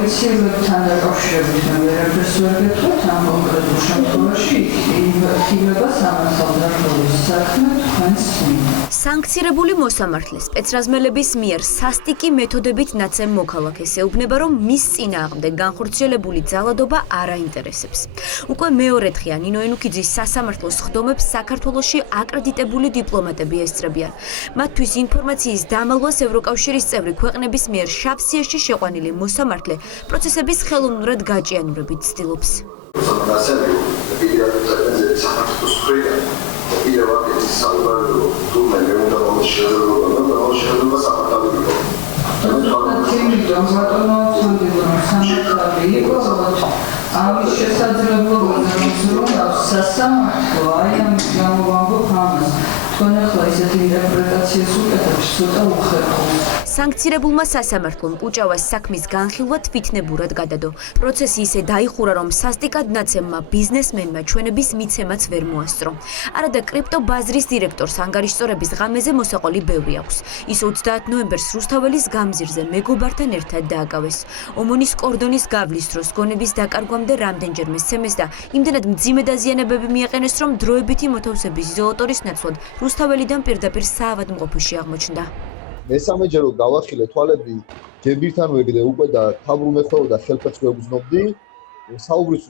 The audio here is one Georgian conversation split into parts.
პოლიციელებთან დაკავშირებით მე ვერაფერს ვერ გეტყვით ამ კონკრეტულ შემთხვევაში იქნება სამართალდამცველის საქმე თქვენს წინ. Სანქცირებული მოსამართლე სპეცრაზმელების მიერ სასტიკი მეთოდებით ნაცემ მოქალაქეს ეუბნება, რომ მის წინააღმდეგ განხორციელებული ძალადობა არ აინტერესებს. უკვე მეორე დღეა ნინო ენუქიძის სასამართლოს ხდომებს საქართველოში აკრედიტებული დიპლომატები ესწრებიან. მათთვის ინფორმაციის დამალვას ევროკავშირის წევრი ქვეყნების მიერ შავ სიაში შეყვანილი მოსამართლე პროცესების ხელოვნურად გაჭიანურებით ცდილობს. ამის შესაძლებლობაზე რომ სასამართლო აი ამის გამო ვამბობ ამას. თქვენ ახლა ისეთი ინტერპრეტაციას უკეთებთ, ცოტა უხერხულს. სანქცირებულმა სასამართლომ უჭავას საქმის განხილვა თვითნებურად გადადო. პროცესი ისე დაიხურა, რომ სასტიკად ნაცემმა ბიზნესმენმა ჩვენების მიცემაც ვერ მოასწრო. არადა კრიპტობაზრის დირექტორს ანგარიშწორების ღამეზე მოსაყოლი ბევრი აქვს. ის 30 ნოემბერს რუსთაველის გამზირზე მეგობართან ერთად დააკავეს. ომონის კორდონის გავლის დროს გონების დაკარგვამდე რამდენჯერმე სცემეს და იმდენად მძიმე დაზიანებები მიაყენეს, რომ დროებითი მოთავსების იზოლატორის ნაცვლად რუსთაველიდან პირდაპირ საავადმყოფოში აღმოჩნდა. მესამეჯერ რომ გავახილე თვალები ჯებირთან ვეგდე უკვე და თავრუ მეხვეოდა ხელფეხს ვეგზნობდი საუბრის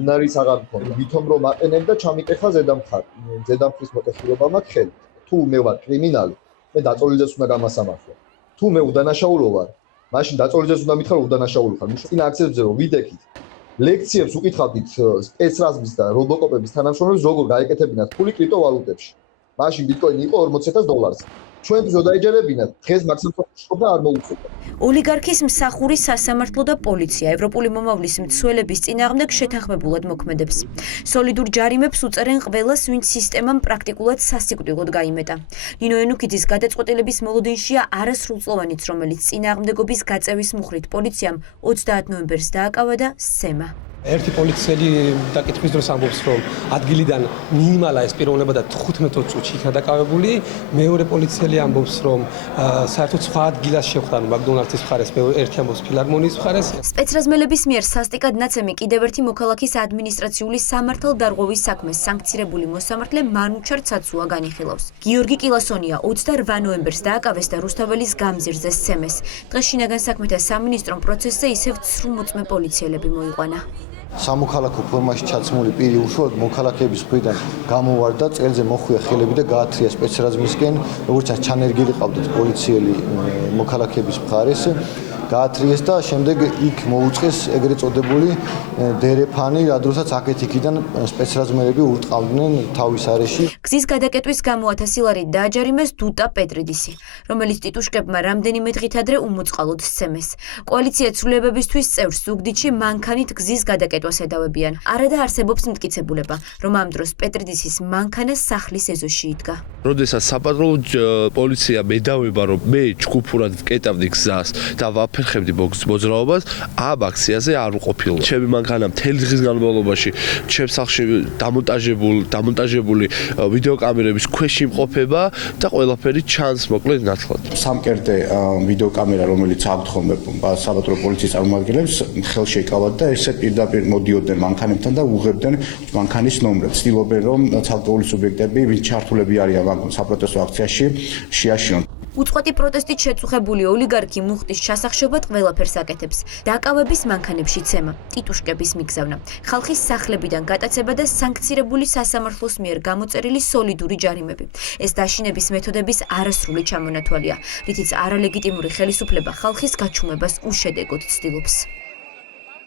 უნარის აღარ მქონდა ვითომ რომ აყენებ და ჩამიკეხა ზედამხრის მოტეხილობა მაქვს ხელი თუ მე ვარ კრიმინალი მე დაწოლიძეს უნდა გამასამართლო თუ მე უდანაშაულო ვარ მაშინ დაწოლიძეს უნდა მითხრა რომ უდანაშაული ხარ წინა აქციებზე რომ ვიდექით ლექციებს უკითხავდით სპეცრაზმის და რობოკოპების თანამშრომლებს როგორ გაეკეთებინათ ფული კრიპტოვალუტებში მაშინ ბიტკოინი იყო $40,000 ჩვენთვის რო დაეჯერებინათ დღეს მაქსიმუმ არ მოუწევთ. ოლიგარქის მსახური სასამართლო და პოლიცია ევროპული მომავლის მცველების წინააღმდეგ შეთანხმებულად მოქმედებს. სოლიდურ ჯარიმებს უწერენ ყველას, ვინც სისტემამ პრაქტიკულად სასიკვდილოდ გაიმეტა. ნინო ენუქიძის გადაწყვეტილების მოლოდინშია არასრულწლოვანიც, რომელიც წინააღმდეგობის გაწევის მუხრით პოლიციამ 30 ნოემბერს დააკავა და სცემა. ერთი პოლიციელი დაკითხვის დროს ამბობს, რომ ადგილიდან მინიმალა ეს პიროვნება და 15 წუთში იქნა დაკავებული. მეორე პოლიციელი ამბობს, რომ საერთოდ სხვა ადგილას შეხვდა მაკდონალდსის მხარეს, ერთი ამბობს ფილარმონიის მხარეს. სპეცრაზმელების მიერ სასტიკად ნაცემი კიდევ ერთი მოქალაქის ადმინისტრაციული სამართალდარღვევის საქმეს სანქცირებული მოსამართლე მანუჩარ ცაცუა განიხილავს. გიორგი კილასონია 28 ნოემბერს დააკავეს და რუსთაველის გამზირზე სცემეს. დღეს შინაგან საქმეთა სამინისტრომ პროცესზე ისევ ცრუმოწმე პოლიციელები მოიყვანა. სამოქალაქო ფორმაში ჩაცმული პირი უშუალოდ მოქალაქეების მხრიდან გამოვარდა, წელზე მოხვია ხელები და გაათრია სპეცრაზმისკენ, როგორც ჩანერგილი ყავდათ პოლიციელი მოქალაქეების მხარეს. გაათრიეს და შემდეგ იქ მოუწყეს ეგრეთ წოდებული დერეფანი, რადგანაც აქეთ-იქიდან სპეცრაზმელები ურტყავდნენ თავის არეში. გზის გადაკეტვის გამო 1000 ლარით დააჯარიმეს დუტა პეტრიდისი, რომელიც ტიტუშკებმა რამდენიმე დღით ადრე უმოწყალოდ სცემეს. კოალიცია ცვლილებებისთვის წევრს ზუგდიდში მანქანით გზის გადაკეტვას ედავებიან. არადა არსებობს მტკიცებულება, რომ ამ დროს პეტრიდისის მანქანა სახლის ეზოში იდგა. როდესაც საპატრულო პოლიცია მედავება, რომ მე ჯგუფურად ვკეტავდი გზას და ვაფერხებდი მოძრაობას, ამ აქციაზე არ ვყოფილ. ჩემი მანქანა მთელი დღის განმავლობაში ჩემს სახლში დამონტაჟებული ვიდეოკამერების ქვეშ იმყოფება და ყველაფერი ჩანს მოკლედ ნათლად. სამკერდე ვიდეოკამერა, რომელიც აქვთ ხოლმე საპატრულო პოლიციის წარმომადგენლებს, ხელში ეკავათ და ესე პირდაპირ მოდიოდნენ მანქანებთან და უღებდნენ მანქანის ნომრებს. ცდილობენ რომ ცალკეული სუბიექტები, ვინც ჩართულები არიან საპროტესტო აქციაში, შეაშინონ. უწყვეტი პროტესტით შეწუხებული ოლიგარქი მუხტის ჩასახშობად ყველაფერს აკეთებს. დაკავების მანქანებში ცემა, ტიტუშკების მიგზავნა, ხალხის სახლებიდან გატაცება და სანქცირებული სასამართლოს მიერ გამოწერილი სოლიდური ჯარიმები. ეს დაშინების მეთოდების არასრული ჩამონათვალია, რითიც არალეგიტიმური ხელისუფლება ხალხის გაჩუმებას უშედეგოდ ცდილობს.